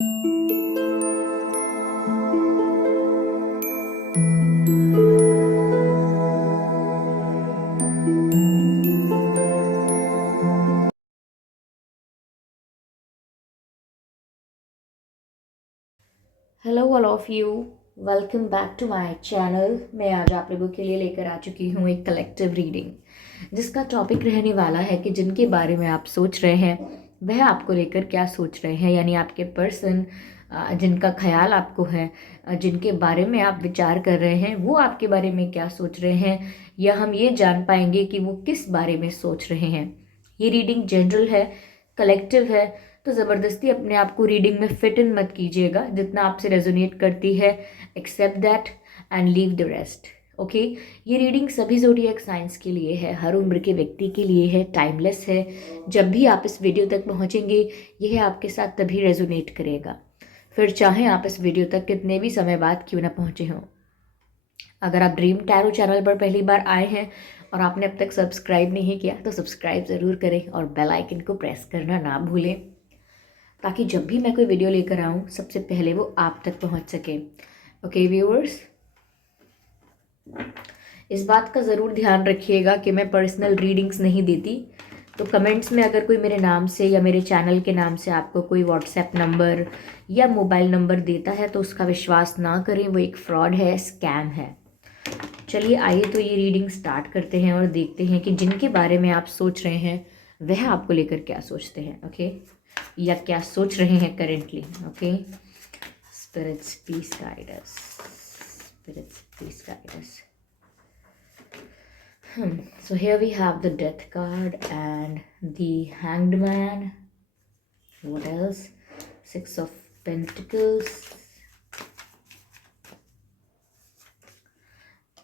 Hello all of you, welcome back to my channel. मैं आज आप लोगों के लिए लेकर आ चुकी हूँ एक कलेक्टिव रीडिंग, जिसका टॉपिक रहने वाला है कि जिनके बारे में आप सोच रहे हैं वह आपको लेकर क्या सोच रहे हैं, यानी आपके पर्सन जिनका ख्याल आपको है, जिनके बारे में आप विचार कर रहे हैं वो आपके बारे में क्या सोच रहे हैं, या हम ये जान पाएंगे कि वो किस बारे में सोच रहे हैं। ये रीडिंग जनरल है, कलेक्टिव है, तो ज़बरदस्ती अपने आप को रीडिंग में फिट इन मत कीजिएगा। जितना आपसे रेजोनेट करती है except that and leave the rest. Okay, ये रीडिंग सभी ज़ोडिएक साइंस के लिए है, हर उम्र के व्यक्ति के लिए है, टाइमलेस है। जब भी आप इस वीडियो तक पहुंचेंगे यह आपके साथ तभी रेजोनेट करेगा, फिर चाहे आप इस वीडियो तक कितने भी समय बाद क्यों ना पहुंचे हों। अगर आप ड्रीम टैरो चैनल पर पहली बार आए हैं और आपने अब तक सब्सक्राइब नहीं किया तो सब्सक्राइब ज़रूर करें और बेल आइकन को प्रेस करना ना भूलें, ताकि जब भी मैं कोई वीडियो लेकर आऊँ सबसे पहले वो आप तक पहुँच सके। ओके व्यूअर्स, इस बात का ज़रूर ध्यान रखिएगा कि मैं पर्सनल रीडिंग्स नहीं देती। तो कमेंट्स में अगर कोई मेरे नाम से या मेरे चैनल के नाम से आपको कोई व्हाट्सएप नंबर या मोबाइल नंबर देता है तो उसका विश्वास ना करें, वो एक फ्रॉड है, स्कैम है। चलिए आइए तो ये रीडिंग स्टार्ट करते हैं और देखते हैं कि जिनके बारे में आप सोच रहे हैं वह आपको लेकर क्या सोचते हैं। ओके, या क्या सोच रहे हैं currently. Okay, spirits please guide us, spirits please guide us. So here we have the death card and the hanged man. What else? Six of Pentacles,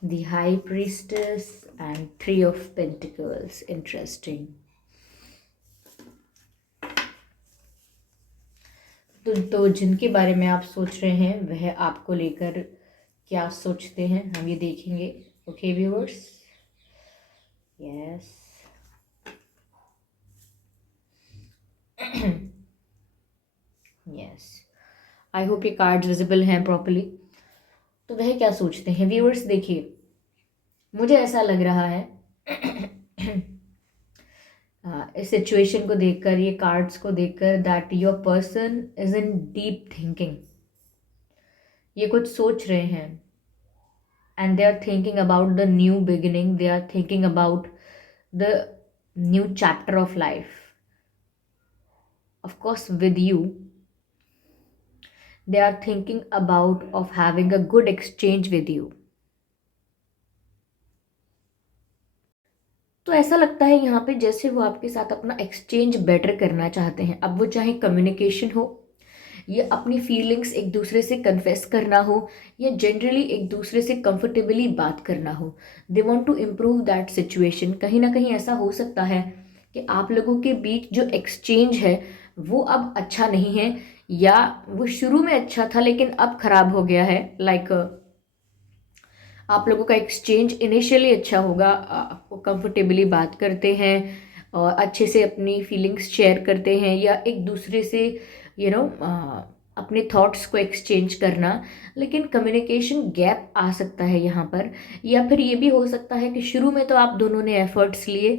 the High Priestess and Three of Pentacles. Interesting. तो जिनके बारे में आप सोच रहे हैं वह आपको लेकर क्या सोचते हैं हम ये देखेंगे। Okay viewers, yes yes, I hope ये कार्ड्स विजिबल हैं प्रॉपरली। तो वह क्या सोचते हैं व्यूअर्स, देखिए मुझे ऐसा लग रहा है इस सिचुएशन को देखकर, ये कार्ड्स को देखकर, that your person is in deep thinking. ये कुछ सोच रहे हैं and they are thinking about the new beginning, they are thinking about the new chapter of life, of course with you. They are thinking about of having a good exchange with you. तो ऐसा लगता है यहाँ पे जैसे वो आपके साथ अपना एक्सचेंज बेटर करना चाहते हैं। अब वो चाहे कम्युनिकेशन हो, या अपनी फीलिंग्स एक दूसरे से कन्फेस करना हो, या जनरली एक दूसरे से कंफर्टेबली बात करना हो, they want to improve that situation. कहीं ना कहीं ऐसा हो सकता है कि आप लोगों के बीच जो एक्सचेंज है वो अब अच्छा नहीं है, या वो शुरू में अच्छा था लेकिन अब खराब हो गया है। लाइक आप लोगों का एक्सचेंज इनिशियली अच्छा होगा, आपको कंफर्टेबली बात करते हैं और अच्छे से अपनी फीलिंग्स शेयर करते हैं, या एक दूसरे से अपने थॉट्स को एक्सचेंज करना, लेकिन कम्युनिकेशन गैप आ सकता है यहाँ पर। या फिर ये भी हो सकता है कि शुरू में तो आप दोनों ने एफर्ट्स लिए,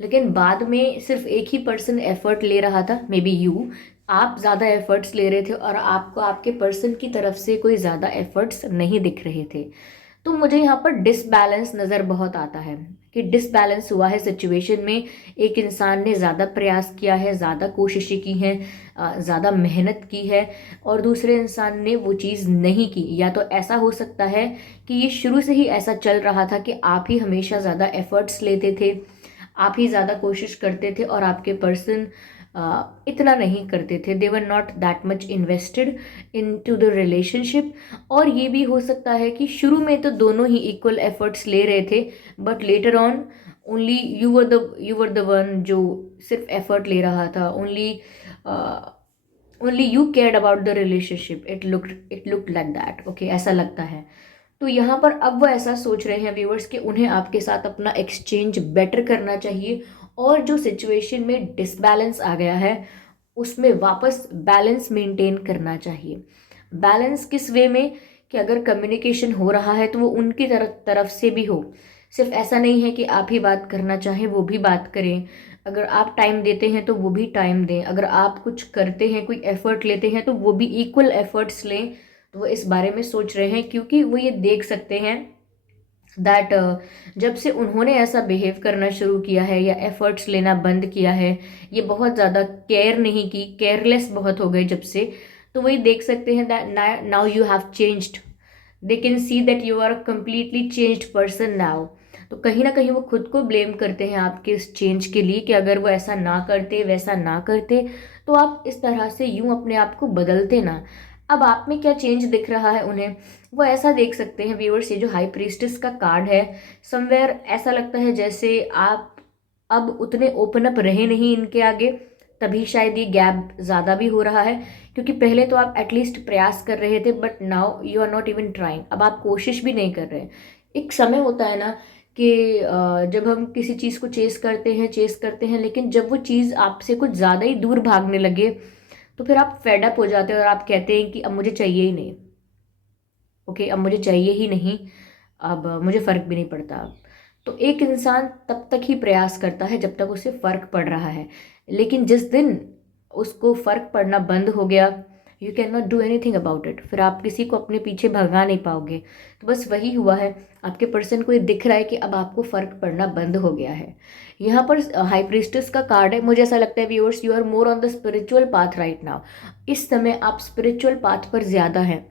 लेकिन बाद में सिर्फ एक ही पर्सन एफर्ट ले रहा था, मे बी यू, आप ज़्यादा एफर्ट्स ले रहे थे और आपको आपके पर्सन की तरफ से कोई ज़्यादा एफर्ट्स नहीं दिख रहे थे। तो मुझे यहाँ पर डिसबैलेंस नज़र बहुत आता है कि डिसबैलेंस हुआ है सिचुएशन में। एक इंसान ने ज़्यादा प्रयास किया है, ज़्यादा कोशिशें की हैं, ज़्यादा मेहनत की है, और दूसरे इंसान ने वो चीज़ नहीं की। या तो ऐसा हो सकता है कि ये शुरू से ही ऐसा चल रहा था कि आप ही हमेशा ज़्यादा एफर्ट्स लेते थे, आप ही ज़्यादा कोशिश करते थे, और आपके पर्सन इतना नहीं करते थे। They were not that much invested into the relationship. और ये भी हो सकता है कि शुरू में तो दोनों ही इक्वल एफर्ट्स ले रहे थे, but later on only you were the one जो सिर्फ एफर्ट ले रहा था। Only you cared about the relationship, it looked like that. Okay, ऐसा लगता है। तो यहाँ पर अब वो ऐसा सोच रहे हैं व्यूअर्स कि उन्हें आपके साथ अपना एक्सचेंज बेटर करना चाहिए, और जो सिचुएशन में डिसबैलेंस आ गया है उसमें वापस बैलेंस मेंटेन करना चाहिए। बैलेंस किस वे में, कि अगर कम्युनिकेशन हो रहा है तो वो उनकी तरफ से भी हो। सिर्फ ऐसा नहीं है कि आप ही बात करना चाहें वो भी बात करें। अगर आप टाइम देते हैं तो वो भी टाइम दें। अगर आप कुछ करते हैं, कोई एफर्ट लेते हैं, तो वो भी इक्वल एफर्ट्स लें। तो वो इस बारे में सोच रहे हैं, क्योंकि वो ये देख सकते हैं दैट जब से उन्होंने ऐसा बिहेव करना शुरू किया है या एफर्ट्स लेना बंद किया है, ये बहुत ज़्यादा केयर नहीं की, केयरलेस बहुत हो गए जब से, तो वही देख सकते हैं that now you have changed. They can see that you are a completely changed person now. तो कहीं ना कहीं वो खुद को ब्लेम करते हैं आपके इस चेंज के लिए, कि अगर वो ऐसा ना करते, वैसा ना करते, तो आप इस तरह से यूं अपने आप को बदलते ना। अब आप में क्या चेंज दिख रहा है उन्हें, वो ऐसा देख सकते हैं व्यूअर्स। ये जो हाई प्रीस्टेस का कार्ड है, समवेयर ऐसा लगता है जैसे आप अब उतने ओपन अप रहे नहीं इनके आगे, तभी शायद ये गैप ज़्यादा भी हो रहा है। क्योंकि पहले तो आप एटलीस्ट प्रयास कर रहे थे, but now you are not even trying. अब आप कोशिश भी नहीं कर रहे। एक समय होता है ना कि जब हम किसी चीज़ को चेस करते हैं, लेकिन जब वो चीज़ आपसे कुछ ज़्यादा ही दूर भागने लगे, तो फिर आप फेड अप हो जाते हैं और आप कहते हैं कि अब मुझे चाहिए ही नहीं। ओके, अब मुझे चाहिए ही नहीं, अब मुझे फ़र्क भी नहीं पड़ता अब। तो एक इंसान तब तक ही प्रयास करता है जब तक उसे फ़र्क पड़ रहा है, लेकिन जिस दिन उसको फ़र्क पड़ना बंद हो गया, you can not do anything about it. फिर आप किसी को अपने पीछे भगा नहीं पाओगे। तो बस वही हुआ है, आपके पर्सन को ये दिख रहा है कि अब आपको फ़र्क पड़ना बंद हो गया है। यहाँ पर हाई प्रीस्टेस का कार्ड है। मुझे ऐसा लगता है viewers, you are more on the spiritual path right now. इस समय आप स्पिरिचुअल पाथ पर ज़्यादा हैं,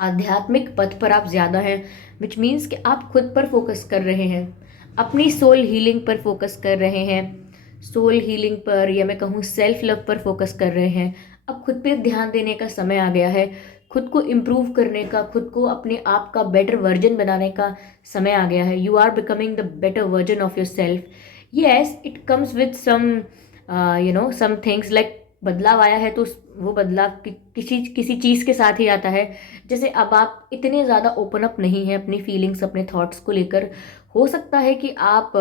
आध्यात्मिक पथ पर आप ज़्यादा हैं, विच मीन्स कि आप खुद पर फोकस कर रहे हैं, अपनी सोल हीलिंग पर फोकस कर रहे हैं। सोल हीलिंग पर, या मैं कहूँ सेल्फ लव पर फोकस कर रहे हैं। अब खुद पे ध्यान देने का समय आ गया है, खुद को इम्प्रूव करने का, खुद को अपने आप का बेटर वर्जन बनाने का समय आ गया है। You are becoming the better version of yourself. Yes, it comes with some some things like, बदलाव आया है तो वो बदलाव किसी किसी चीज़ के साथ ही आता है। जैसे अब आप इतने ज़्यादा ओपन अप नहीं हैं अपनी फीलिंग्स, अपने थॉट्स को लेकर। हो सकता है कि आप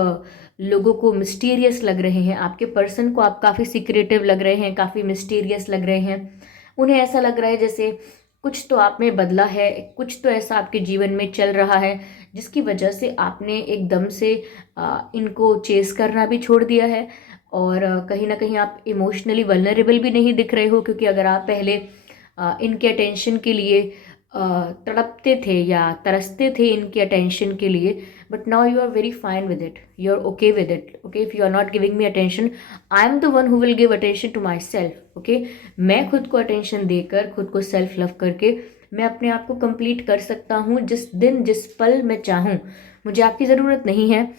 लोगों को मिस्टीरियस लग रहे हैं, आपके पर्सन को आप काफ़ी सीक्रेटिव लग रहे हैं, काफ़ी मिस्टीरियस लग रहे हैं। उन्हें ऐसा लग रहा है जैसे कुछ तो आप में बदला है, कुछ तो ऐसा आपके जीवन में चल रहा है जिसकी वजह से आपने एकदम से इनको चेस करना भी छोड़ दिया है। और कहीं ना कहीं आप इमोशनली वल्नरेबल भी नहीं दिख रहे हो, क्योंकि अगर आप पहले इनके अटेंशन के लिए तड़पते थे या तरसते थे इनके अटेंशन के लिए, but now you are very fine with it, you are okay with it. Okay, if you are not giving me attention, I am the one who will give attention to myself. Okay, मैं खुद को attention देकर, खुद को self love करके मैं अपने आप को कंप्लीट कर सकता हूँ जिस दिन जिस पल मैं चाहूँ। मुझे आपकी ज़रूरत नहीं है।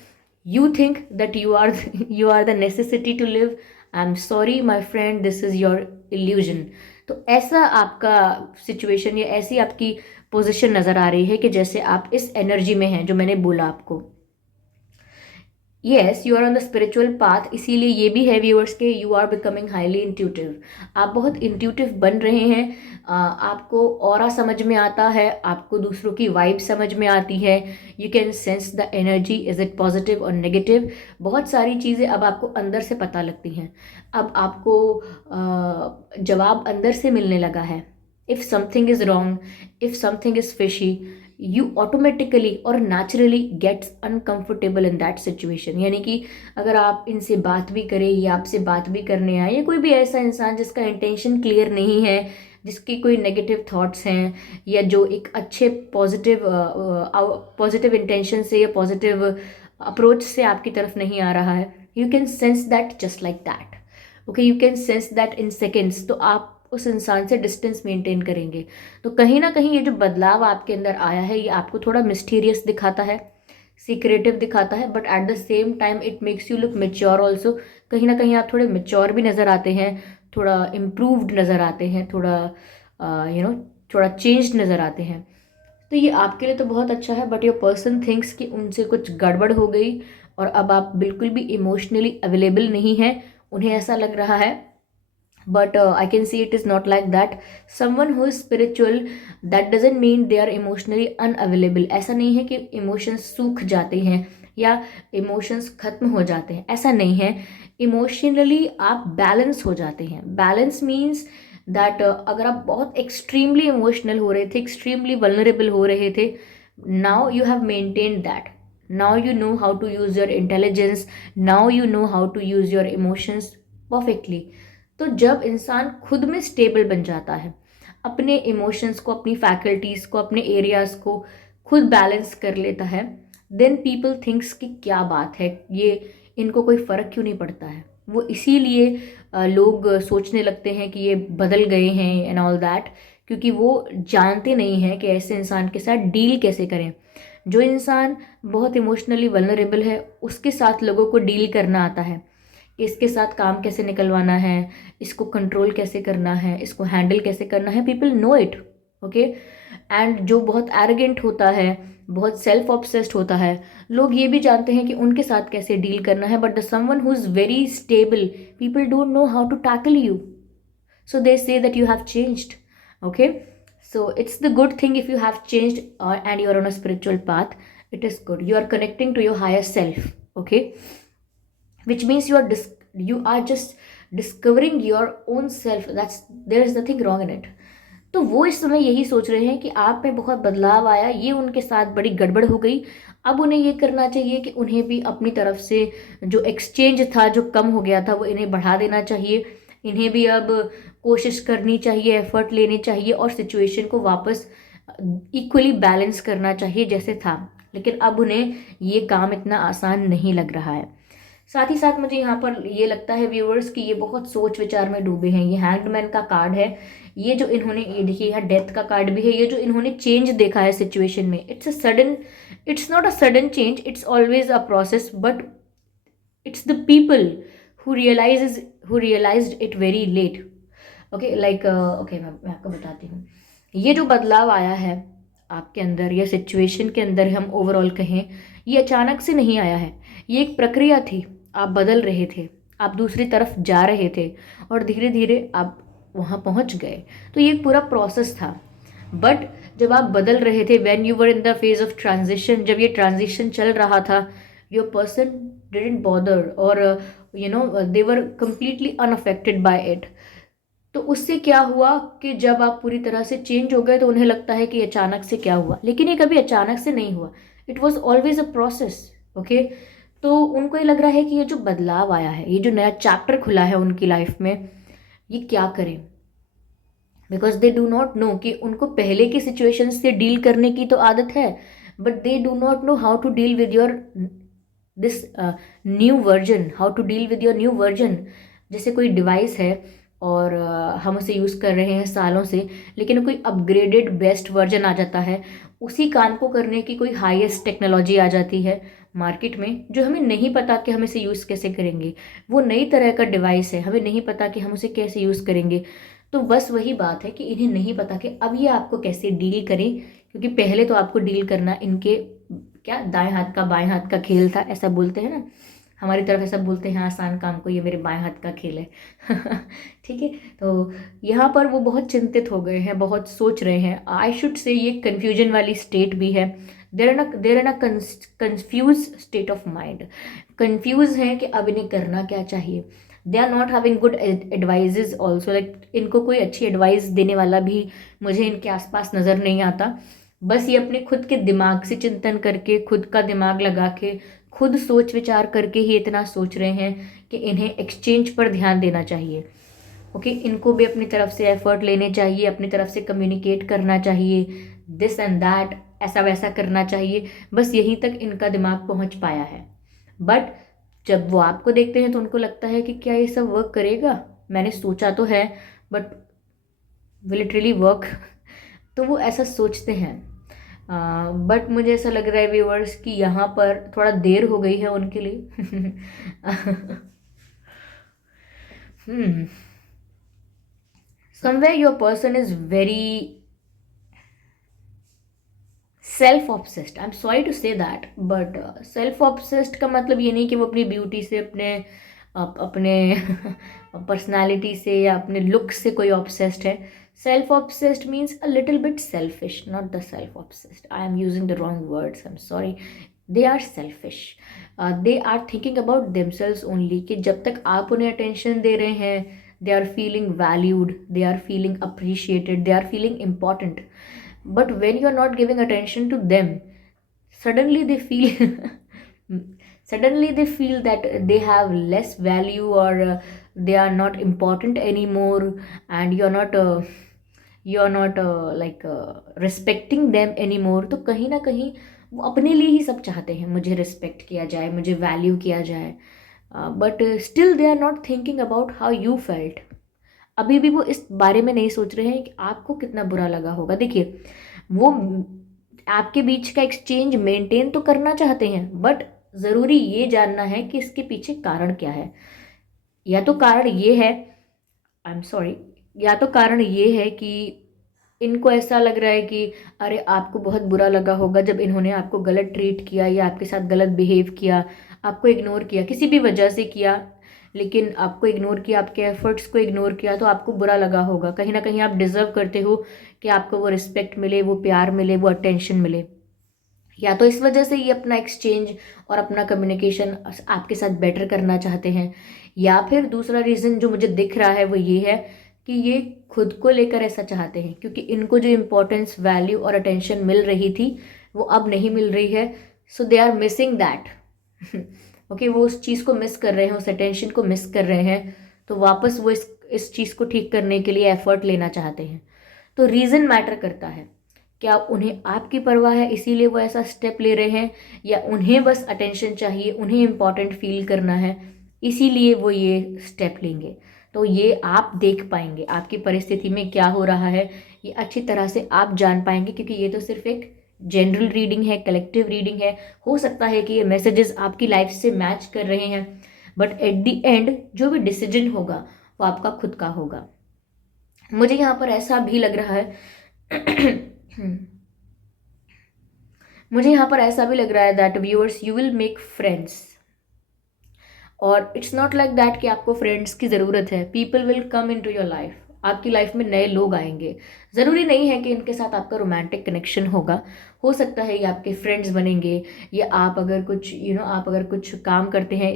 You think that you are the necessity to live. I'm sorry my friend, this is your illusion. तो ऐसा आपका सिचुएशन या ऐसी आपकी पोजीशन नज़र आ रही है कि जैसे आप इस एनर्जी में हैं जो मैंने बोला आपको। Yes, you are on the spiritual path. इसीलिए ये भी है व्यूअर्स के you are becoming highly intuitive. आप बहुत इंट्यूटिव बन रहे हैं। आपको ऑरा समझ में आता है, आपको दूसरों की वाइब समझ में आती है। You can sense the energy, is it positive और नेगेटिव। बहुत सारी चीज़ें अब आपको अंदर से पता लगती हैं। अब आपको जवाब अंदर से मिलने लगा है। If something is wrong, if something is fishy, you automatically और naturally gets uncomfortable in that situation. यानी कि अगर आप इनसे बात भी करें या आपसे बात भी करने आए, या कोई भी ऐसा इंसान जिसका इंटेंशन क्लियर नहीं है, जिसकी कोई नेगेटिव थॉट्स हैं, या जो एक अच्छे पॉजिटिव इंटेंशन से या पॉजिटिव अप्रोच से आपकी तरफ नहीं आ रहा है, you can sense that just like that. Okay, you can sense that in seconds. तो आप उस इंसान से डिस्टेंस मेंटेन करेंगे। तो कहीं ना कहीं ये जो बदलाव आपके अंदर आया है, ये आपको थोड़ा मिस्टीरियस दिखाता है, सीक्रेटिव दिखाता है, but at the same time it makes you look mature also. कहीं ना कहीं आप थोड़े मेच्योर भी नज़र आते हैं, थोड़ा इम्प्रूव्ड नज़र आते हैं, थोड़ा थोड़ा चेंज्ड नज़र आते हैं। तो ये आपके लिए तो बहुत अच्छा है, बट योर पर्सन थिंक्स कि उनसे कुछ गड़बड़ हो गई और अब आप बिल्कुल भी इमोशनली अवेलेबल नहीं हैं। उन्हें ऐसा लग रहा है, but I can see it is not like that. Someone who is spiritual, that doesn't mean they are emotionally unavailable. ऐसा नहीं है कि इमोशंस सूख जाते हैं, या इमोशंस खत्म हो जाते हैं, ऐसा नहीं है। इमोशनली आप बैलेंस हो जाते हैं। बैलेंस मीन्स दैट अगर आप बहुत एक्सट्रीमली इमोशनल हो रहे थे, एक्सट्रीमली वल्नरेबल हो रहे थे, now you have maintained that, now you know how to use your intelligence, now you know how to use your emotions perfectly. तो जब इंसान खुद में स्टेबल बन जाता है, अपने इमोशंस को, अपनी फैकल्टीज़ को, अपने एरियाज़ को खुद बैलेंस कर लेता है, देन पीपल थिंक्स कि क्या बात है, ये इनको कोई फ़र्क क्यों नहीं पड़ता है। वो इसीलिए लोग सोचने लगते हैं कि ये बदल गए हैं एंड ऑल दैट, क्योंकि वो जानते नहीं हैं कि ऐसे इंसान के साथ डील कैसे करें। जो इंसान बहुत इमोशनली वल्नरेबल है, उसके साथ लोगों को डील करना आता है कि इसके साथ काम कैसे निकलवाना है, इसको कंट्रोल कैसे करना है, इसको हैंडल कैसे करना है। People know it, okay. And जो बहुत एरोगेंट होता है, बहुत सेल्फ ऑब्सेस्ड होता है, लोग ये भी जानते हैं कि उनके साथ कैसे डील करना है, but the someone who is very stable, people don't know how to tackle you, so they say that you have changed, okay? So it's the good thing if you have changed, and you are on a spiritual path. It is good, you are connecting to your higher self, okay? Which means you are just discovering your own self. That's, there is nothing wrong in it. तो वो इस समय यही सोच रहे हैं कि आप में बहुत बदलाव आया, ये उनके साथ बड़ी गड़बड़ हो गई। अब उन्हें ये करना चाहिए कि उन्हें भी अपनी तरफ से जो एक्सचेंज था, जो कम हो गया था, वो इन्हें बढ़ा देना चाहिए। इन्हें भी अब कोशिश करनी चाहिए, एफर्ट लेने चाहिए और सिचुएशन को वापस इक्वली बैलेंस करना चाहिए जैसे था। लेकिन अब उन्हें ये काम इतना आसान नहीं लग रहा है। साथ ही साथ मुझे यहाँ पर ये लगता है व्यूअर्स कि ये बहुत सोच विचार में डूबे हैं। ये हैंग्ड का कार्ड है, ये जो इन्होंने, ये देखिए यहाँ डेथ का कार्ड भी है। ये जो इन्होंने चेंज देखा है सिचुएशन में, it's not a sudden change, it's always a process, but it's the people who realised it very late, okay. Like okay, मैं आपको बताती हूँ। ये जो बदलाव आया है आपके अंदर या सिचुएशन के अंदर, हम ओवरऑल कहें, ये अचानक से नहीं आया है। ये एक प्रक्रिया थी। आप बदल रहे थे, आप दूसरी तरफ जा रहे थे और धीरे धीरे आप वहाँ पहुँच गए। तो ये एक पूरा प्रोसेस था। बट जब आप बदल रहे थे, when you were in the phase of transition, जब ये ट्रांजिशन चल रहा था, योर पर्सन डिडंट बॉदर, और they were completely unaffected by it. तो उससे क्या हुआ कि जब आप पूरी तरह से चेंज हो गए तो उन्हें लगता है कि अचानक से क्या हुआ, लेकिन ये कभी अचानक से नहीं हुआ। It was always a process, okay. तो उनको ये लग रहा है कि ये जो बदलाव आया है, ये जो नया चैप्टर खुला है उनकी लाइफ में, ये क्या करें, because they do not no कि उनको पहले की सिचुएशन से डील करने की तो आदत है, but they do not know how to deal with your this new version, how to deal with your new version. जैसे कोई डिवाइस है और हम उसे यूज़ कर रहे हैं सालों से, लेकिन कोई अपग्रेडेड बेस्ट वर्जन आ जाता है, उसी काम को करने की कोई हाईएस्ट टेक्नोलॉजी आ जाती है मार्केट में, जो हमें नहीं पता कि हम इसे यूज़ कैसे करेंगे। वो नई तरह का डिवाइस है, हमें नहीं पता कि हम उसे कैसे यूज़ करेंगे। तो बस वही बात है कि इन्हें नहीं पता कि अब ये आपको कैसे डील करें, क्योंकि पहले तो आपको डील करना इनके, क्या, दाएं हाथ का बाएं हाथ का खेल था, ऐसा बोलते हैं ना, हमारी तरफ ऐसा बोलते हैं आसान काम को, ये मेरे बाएं हाथ का खेल है। ठीक है। तो यहाँ पर वो बहुत चिंतित हो गए हैं, बहुत सोच रहे हैं। आई शुड से ये कन्फ्यूजन वाली स्टेट भी है। There in a confuse state of mind, confuse हैं कि अब इन्हें करना क्या चाहिए। They are not having good advises also, like इनको कोई अच्छी एडवाइस देने वाला भी मुझे इनके आसपास नज़र नहीं आता। बस ये अपने खुद के दिमाग से चिंतन करके, खुद का दिमाग लगा के, खुद सोच विचार करके ही इतना सोच रहे हैं कि इन्हें एक्सचेंज पर ध्यान देना चाहिए, ओके। इनको भी अपनी तरफ से एफर्ट लेने चाहिए, अपनी तरफ से कम्युनिकेट करना चाहिए, दिस एंड दैट, ऐसा वैसा करना चाहिए। बस यहीं तक इनका दिमाग पहुंच पाया है। बट जब वो आपको देखते हैं तो उनको लगता है कि क्या ये सब वर्क करेगा, मैंने सोचा तो है, but will it really work. तो वो ऐसा सोचते हैं। बट मुझे ऐसा लग रहा है व्यूअर्स कि यहाँ पर थोड़ा देर हो गई है उनके लिए। Somewhere your person is very self obsessed, I am sorry to say that, but self obsessed का मतलब ये नहीं कि वो अपनी ब्यूटी से, अपने पर्सनालिटी से या अपने लुक से कोई ऑब्सेस्ड है। Self obsessed means a little bit selfish, not the self obsessed. I am using the wrong words, I am sorry. They are selfish, they are thinking about themselves only, कि जब तक आप उन्हें attention दे रहे हैं they are feeling valued, they are feeling appreciated, they are feeling important. But when you are not giving attention to them, suddenly they feel suddenly they feel that they have less value, or they are not important anymore, and you're not like respecting them anymore. तो कहीं ना कहीं वो अपने लिए ही सब चाहते हैं, मुझे रिस्पेक्ट किया जाए, मुझे वैल्यू किया जाए, but still they are not thinking about how you felt. अभी भी वो इस बारे में नहीं सोच रहे हैं कि आपको कितना बुरा लगा होगा. देखिए, वो आपके बीच का एक्सचेंज मेंटेन तो करना चाहते हैं, बट ज़रूरी ये जानना है कि इसके पीछे कारण क्या है. या तो कारण ये है, आई एम सॉरी, या तो कारण ये है कि इनको ऐसा लग रहा है कि अरे आपको बहुत बुरा लगा होगा जब इन्होंने आपको गलत ट्रीट किया या आपके साथ गलत बिहेव किया, आपको इग्नोर किया, किसी भी वजह से किया, लेकिन आपको इग्नोर किया, आपके एफर्ट्स को इग्नोर किया, तो आपको बुरा लगा होगा. कहीं ना कहीं आप डिजर्व करते हो कि आपको वो रिस्पेक्ट मिले, वो प्यार मिले, वो अटेंशन मिले. या तो इस वजह से ये अपना एक्सचेंज और अपना कम्युनिकेशन आपके साथ बेटर करना चाहते हैं, या फिर दूसरा रीज़न जो मुझे दिख रहा है वो ये है कि ये खुद को लेकर ऐसा चाहते हैं, क्योंकि इनको जो इम्पोर्टेंस, वैल्यू और अटेंशन मिल रही थी वो अब नहीं मिल रही है. So they are missing that. Okay, वो उस चीज़ को मिस कर रहे हैं, उस अटेंशन को मिस कर रहे हैं. तो वापस वो इस चीज़ को ठीक करने के लिए एफर्ट लेना चाहते हैं. तो रीज़न मैटर करता है. क्या उन्हें आपकी परवाह है इसीलिए वो ऐसा स्टेप ले रहे हैं, या उन्हें बस अटेंशन चाहिए, उन्हें इम्पॉर्टेंट फील करना है इसीलिए वो ये स्टेप लेंगे. तो ये आप देख पाएंगे आपकी परिस्थिति में क्या हो रहा है, ये अच्छी तरह से आप जान पाएंगे, क्योंकि ये तो सिर्फ एक जनरल रीडिंग है, कलेक्टिव रीडिंग है. हो सकता है कि ये मैसेजेस आपकी लाइफ से मैच कर रहे हैं, बट एट द एंड जो भी डिसीजन होगा वो आपका खुद का होगा. मुझे यहाँ पर ऐसा भी लग रहा है मुझे यहाँ पर ऐसा भी लग रहा है that viewers you will make friends. और इट्स नॉट लाइक दैट कि आपको फ्रेंड्स की ज़रूरत है. People will come into your life. आपकी लाइफ में नए लोग आएंगे. ज़रूरी नहीं है कि इनके साथ आपका रोमांटिक कनेक्शन होगा. हो सकता है ये आपके फ्रेंड्स बनेंगे, या आप अगर कुछ आप अगर कुछ काम करते हैं,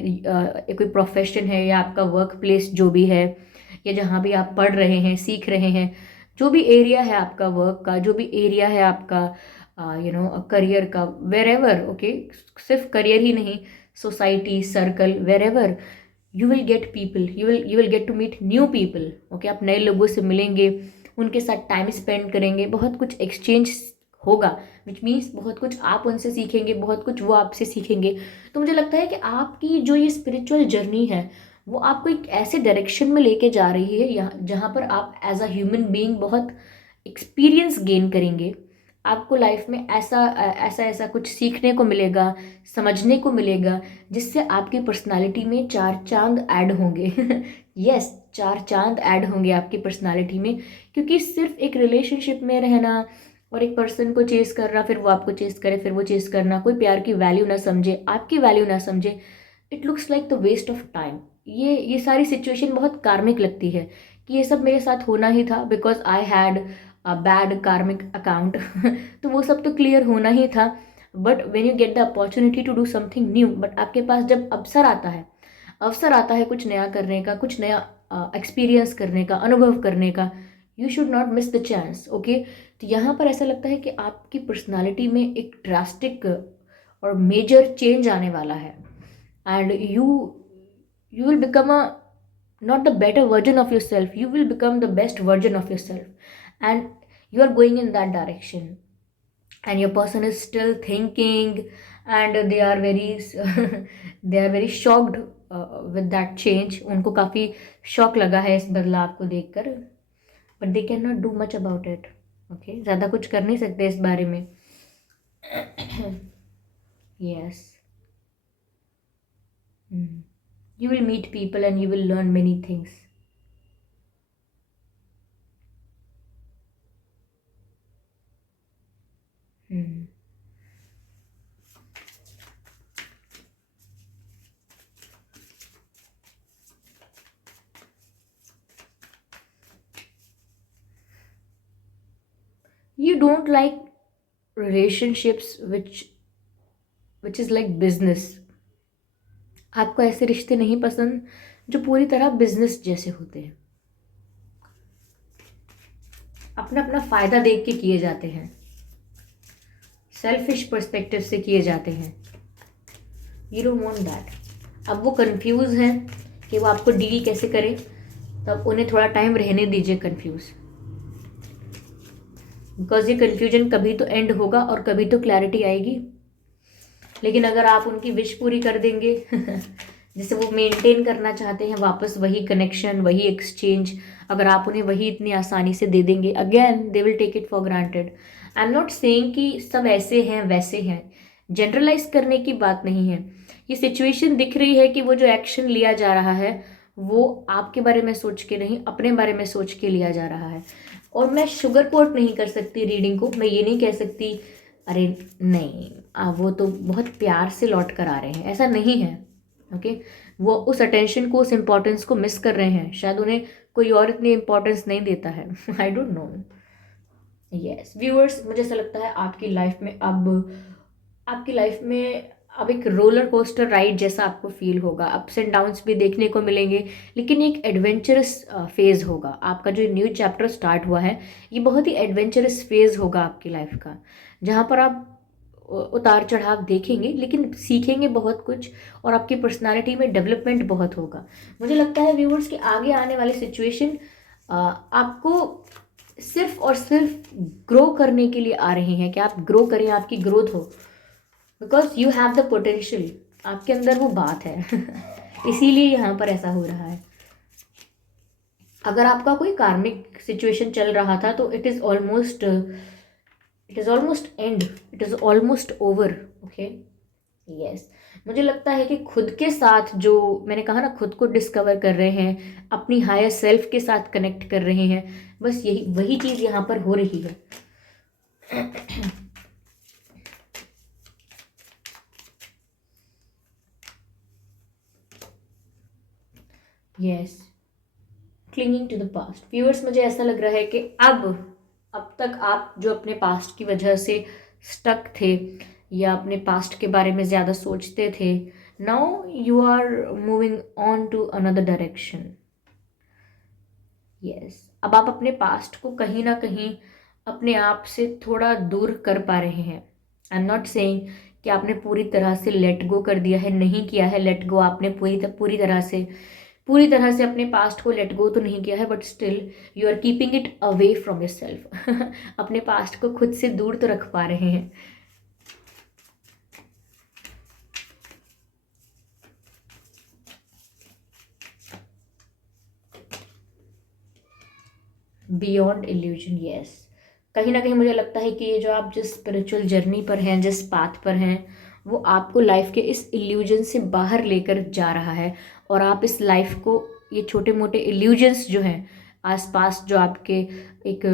कोई प्रोफेशन है या आपका वर्क प्लेस जो भी है, या जहाँ भी आप पढ़ रहे हैं, सीख रहे हैं, जो भी एरिया है आपका वर्क का, जो भी एरिया है आपका करियर का, वेर एवर. ओके, सिर्फ करियर ही नहीं, society, circle, wherever, you will get people, you will get to meet new people. Okay, आप नए लोगों से मिलेंगे, उनके साथ टाइम स्पेंड करेंगे, बहुत कुछ एक्सचेंज होगा, विच मीन्स बहुत कुछ आप उनसे सीखेंगे, बहुत कुछ वो आपसे सीखेंगे. तो मुझे लगता है कि आपकी जो ये स्पिरिचुअल जर्नी है वो आपको एक ऐसे डायरेक्शन में लेके जा रही है यहाँ जहाँ पर आप एज अ ह्यूमन बीइंग बहुत एक्सपीरियंस गेन करेंगे. आपको लाइफ में ऐसा ऐसा ऐसा कुछ सीखने को मिलेगा, समझने को मिलेगा, जिससे आपकी पर्सनालिटी में चार चांद ऐड होंगे. यस, चार चांद ऐड होंगे आपकी पर्सनालिटी में. क्योंकि सिर्फ एक रिलेशनशिप में रहना और एक पर्सन को चेस करना, फिर वो आपको चेस करे, फिर वो चेस करना, कोई प्यार की वैल्यू ना समझे, आपकी वैल्यू ना समझे, it looks like the waste of time. ये सारी सिचुएशन बहुत कार्मिक लगती है कि ये सब मेरे साथ होना ही था because I had bad karmic account. तो वो सब तो क्लियर होना ही था. But when you get the opportunity to do something new, but आपके पास जब अवसर आता है कुछ नया करने का, कुछ नया एक्सपीरियंस करने का, अनुभव करने का, you should not miss the chance. Okay, तो यहाँ पर ऐसा लगता है कि आपकी पर्सनालिटी में एक ड्रास्टिक और मेजर चेंज आने वाला है. And you will become a not the better version of yourself, you will become the best version of yourself. And you are going in that direction, and your person is still thinking, and they are very they are very shocked with that change. उनको काफ़ी shock लगा है इस बदलाव को देखकर, but they cannot do much about it. okay, ज़्यादा कुछ कर नहीं सकते इस बारे में. yes. You will meet people and you will learn many things. Hmm. You don't like relationships which which is like business. आपको ऐसे रिश्ते नहीं पसंद जो पूरी तरह बिजनेस जैसे होते हैं, अपना अपना फ़ायदा देख के किए जाते हैं, सेल्फिश पर्सपेक्टिव से किए जाते हैं। You don't want that. अब वो कंफ्यूज हैं कि वो आपको डील कैसे करें, तब उन्हें थोड़ा टाइम रहने दीजिए कंफ्यूज, बिकॉज ये कंफ्यूजन कभी तो एंड होगा और कभी तो क्लैरिटी आएगी। लेकिन अगर आप उनकी विश पूरी कर देंगे जिसे वो मेंटेन करना चाहते हैं, वापस वही कनेक्शन, वही एक्सचेंज, अगर आप उन्हें वही इतनी आसानी से दे देंगे, again they will take it for granted. I am not saying कि सब ऐसे हैं वैसे हैं, जनरलाइज करने की बात नहीं है। ये सिचुएशन दिख रही है कि वो जो एक्शन लिया जा रहा है वो आपके बारे में सोच के नहीं, अपने बारे में सोच के लिया जा रहा है। और मैं शुगर कोट नहीं कर सकती रीडिंग को, मैं ये नहीं कह सकती अरे नहीं वो तो बहुत प्यार से लौट कर आ रहे हैं, ऐसा नहीं है। ओके वो उस अटेंशन को, उस इम्पोर्टेंस को मिस कर रहे हैं, शायद उन्हें कोई और इतनी इम्पोर्टेंस नहीं देता है। I don't know. Yes viewers, मुझे ऐसा लगता है आपकी लाइफ में अब एक रोलर कोस्टर राइड जैसा आपको फील होगा, अप्स एंड डाउन्स भी देखने को मिलेंगे, लेकिन एक एडवेंचरस फेज होगा। आपका जो न्यू चैप्टर स्टार्ट हुआ है ये बहुत ही एडवेंचरस फेज होगा आपकी लाइफ का, जहाँ पर आप उतार चढ़ाव देखेंगे लेकिन सीखेंगे बहुत कुछ, और आपकी पर्सनालिटी में डेवलपमेंट बहुत होगा। मुझे लगता है व्यूअर्स कि आगे आने वाली सिचुएशन आपको सिर्फ और सिर्फ ग्रो करने के लिए आ रही हैं, कि आप ग्रो करें, आपकी ग्रोथ हो, because you have the potential, आपके अंदर वो बात है। इसीलिए यहाँ पर ऐसा हो रहा है। अगर आपका कोई कार्मिक सिचुएशन चल रहा था तो it is almost and, it is almost over. Okay yes, मुझे लगता है कि खुद के साथ, जो मैंने कहा ना, खुद को डिस्कवर कर रहे हैं, अपनी हायर सेल्फ के साथ कनेक्ट कर रहे हैं, बस यही वही चीज़ यहाँ पर हो रही है। Yes, clinging to the past. Viewers, मुझे ऐसा लग रहा है कि अब तक आप जो अपने पास्ट की वजह से स्टक थे या अपने पास्ट के बारे में ज़्यादा सोचते थे, now you are moving on to another direction. Yes, अब आप अपने पास्ट को कहीं ना कहीं अपने आप से थोड़ा दूर कर पा रहे हैं। आई एम नॉट सेइंग कि आपने पूरी तरह से लेट गो कर दिया है, नहीं किया है लेट गो आपने पूरी तरह से अपने पास्ट को लेट गो तो नहीं किया है, but still you are keeping it away from yourself. अपने पास्ट को खुद से दूर तो रख पा रहे हैं। बियॉन्ड इल्यूजन, यस, कहीं ना कहीं मुझे लगता है कि ये जो आप जिस स्पिरिचुअल जर्नी पर हैं, जिस पाथ पर हैं, वो आपको लाइफ के इस इल्यूजन से बाहर लेकर जा रहा है। और आप इस लाइफ को, ये छोटे मोटे इल्यूजन्स जो हैं आसपास, जो आपके एक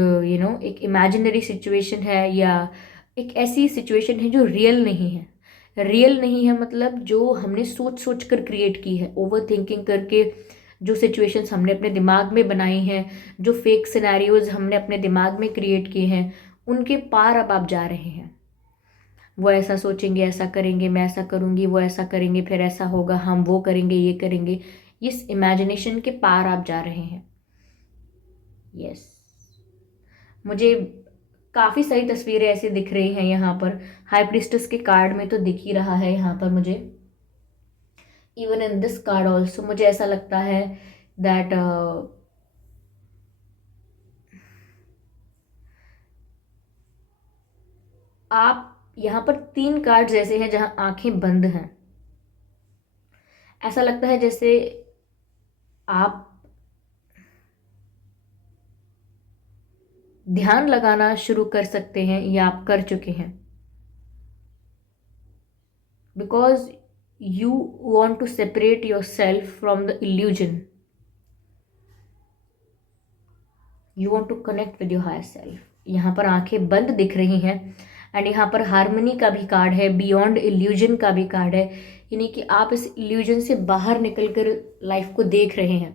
एक इमेजिनरी सिचुएशन है, या एक ऐसी सिचुएशन है जो रियल नहीं है। रियल नहीं है मतलब जो हमने सोच सोच कर क्रिएट की है, ओवर थिंकिंग करके जो सिचुएशंस हमने अपने दिमाग में बनाई हैं, जो फेक सिनेरियोज हमने अपने दिमाग में क्रिएट किए हैं, उनके पार अब आप जा रहे हैं। वो ऐसा सोचेंगे, ऐसा करेंगे, मैं ऐसा करूँगी, वो ऐसा करेंगे, फिर ऐसा होगा, हम वो करेंगे, ये करेंगे, इस इमेजिनेशन के पार आप जा रहे हैं। यस, मुझे काफ़ी सारी तस्वीरें ऐसी दिख रही हैं यहाँ पर। हाई प्रिस्टेस के कार्ड में तो दिख ही रहा है यहाँ पर मुझे, even in this card also मुझे ऐसा लगता है दैट आप यहाँ पर 3 कार्ड्स ऐसे हैं जहाँ आंखें बंद हैं। ऐसा लगता है जैसे आप ध्यान लगाना शुरू कर सकते हैं या आप कर चुके हैं, because you want to separate yourself from the illusion, you want to connect with your higher self। यहाँ पर आंखें बंद दिख रही हैं, एंड यहाँ पर हार्मनी का भी कार्ड है, बियॉन्ड इल्यूजन का भी कार्ड है, यानी कि आप इस इल्यूजन से बाहर निकल कर लाइफ को देख रहे हैं,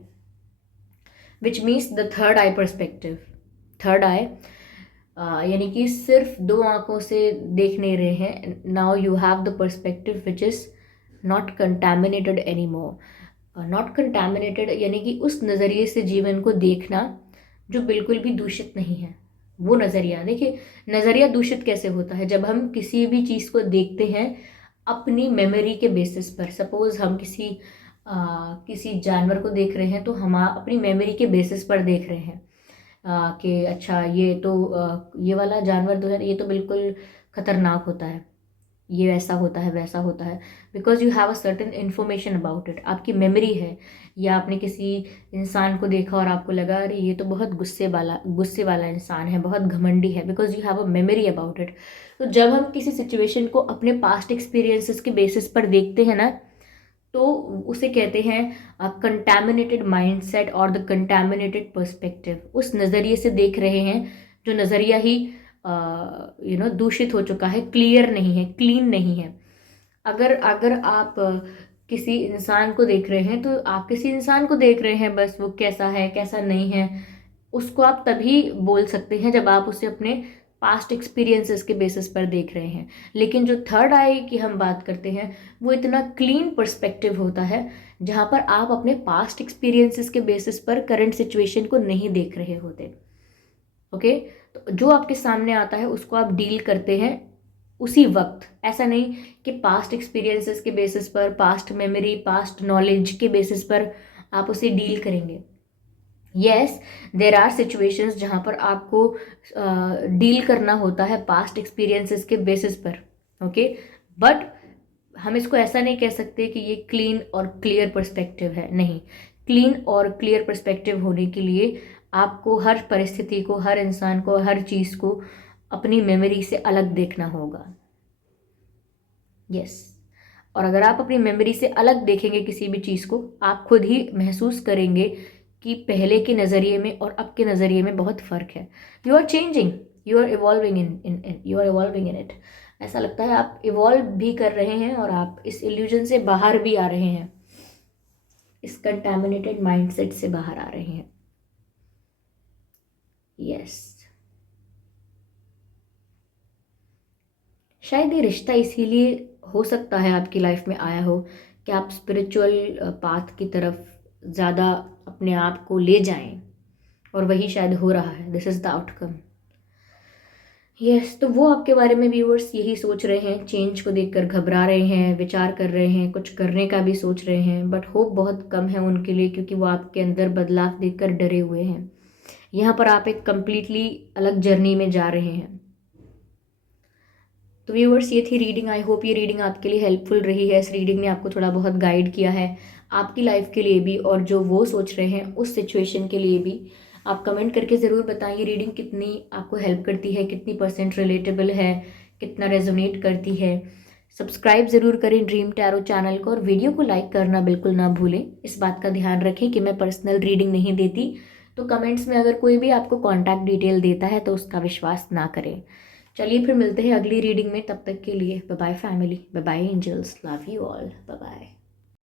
which means the third eye perspective. Third eye यानी कि सिर्फ दो आंखों से देख नहीं रहे हैं. Now you have the perspective which is not contaminated any more. Not contaminated यानी कि उस नज़रिए से जीवन को देखना जो बिल्कुल भी दूषित नहीं है. वो नज़रिया देखिए, नज़रिया दूषित कैसे होता है? जब हम किसी भी चीज़ को देखते हैं अपनी मेमोरी के बेसिस पर. सपोज हम किसी जानवर को देख रहे हैं तो हम अपनी मेमोरी के बेसिस पर देख रहे हैं कि अच्छा ये वाला जानवर जो है ये तो बिल्कुल खतरनाक होता है, ये ऐसा होता है वैसा होता है. Because you have a certain information about it, आपकी मेमोरी है. या आपने किसी इंसान को देखा और आपको लगा अरे ये तो बहुत गुस्से वाला इंसान है, बहुत घमंडी है, because you have a memory about it. तो जब हम किसी सिचुएशन को अपने पास्ट एक्सपीरियंसेस के बेसिस पर देखते हैं ना, तो उसे कहते हैं कंटैमिनेटेड माइंडसेट और द कंटैमिनेटेड पर्सपेक्टिव. उस नज़रिए से देख रहे हैं जो नज़रिया ही दूषित हो चुका है, क्लियर नहीं है, क्लीन नहीं है. अगर अगर आप किसी इंसान को देख रहे हैं तो आप किसी इंसान को देख रहे हैं, बस वो कैसा है कैसा नहीं है उसको आप तभी बोल सकते हैं जब आप उसे अपने पास्ट एक्सपीरियंसेस के बेसिस पर देख रहे हैं. लेकिन जो थर्ड आई की हम बात करते हैं वो इतना क्लीन पर्सपेक्टिव होता है जहाँ पर आप अपने पास्ट एक्सपीरियंसेस के बेसिस पर करंट सिचुएशन को नहीं देख रहे होते. ओके, तो जो आपके सामने आता है उसको आप डील करते हैं उसी वक्त. ऐसा नहीं कि पास्ट एक्सपीरियंसेस के बेसिस पर, पास्ट मेमोरी, पास्ट नॉलेज के बेसिस पर आप उसे डील करेंगे. यस, देर आर सिचुएशंस जहाँ पर आपको डील करना होता है पास्ट एक्सपीरियंसेस के बेसिस पर. ओके, बट हम इसको ऐसा नहीं कह सकते कि ये क्लीन और क्लियर पर्सपेक्टिव है. नहीं, क्लीन और क्लियर पर्सपेक्टिव होने के लिए आपको हर परिस्थिति को, हर इंसान को, हर चीज़ को अपनी मेमोरी से अलग देखना होगा. यस, और अगर आप अपनी मेमोरी से अलग देखेंगे किसी भी चीज़ को, आप खुद ही महसूस करेंगे कि पहले के नज़रिए में और अब के नज़रिए में बहुत फ़र्क है. You are changing, you are evolving in it. ऐसा लगता है आप इवॉल्व भी कर रहे हैं और आप इस इल्यूजन से बाहर भी आ रहे हैं, इस कंटैमिनेटेड माइंडसेट से बाहर आ रहे हैं. यस, शायद ये रिश्ता इसीलिए हो सकता है आपकी लाइफ में आया हो कि आप स्पिरिचुअल पाथ की तरफ ज़्यादा अपने आप को ले जाएं, और वही शायद हो रहा है. This is the outcome. Yes, तो वो आपके बारे में व्यूअर्स यही सोच रहे हैं, चेंज को देखकर घबरा रहे हैं, विचार कर रहे हैं, कुछ करने का भी सोच रहे हैं, बट होप बहुत कम है उनके लिए क्योंकि वो आपके अंदर बदलाव देखकर डरे हुए हैं. यहाँ पर आप एक कंप्लीटली अलग जर्नी में जा रहे हैं. तो व्यूअर्स ये थी रीडिंग. आई होप ये रीडिंग आपके लिए हेल्पफुल रही है. इस रीडिंग ने आपको थोड़ा बहुत गाइड किया है आपकी लाइफ के लिए भी, और जो वो सोच रहे हैं उस सिचुएशन के लिए भी. आप कमेंट करके ज़रूर बताइए रीडिंग कितनी आपको हेल्प करती है, कितनी % रिलेटेबल है, कितना रेजोनेट करती है. सब्सक्राइब ज़रूर करें ड्रीम टैरो चैनल को, और वीडियो को लाइक करना बिल्कुल ना भूलें. इस बात का ध्यान रखें कि मैं पर्सनल रीडिंग नहीं देती, तो कमेंट्स में अगर कोई भी आपको कॉन्टैक्ट डिटेल देता है तो उसका विश्वास ना करें. चलिए फिर मिलते हैं अगली रीडिंग में. तब तक के लिए bye bye family, bye bye angels, love you all, bye bye.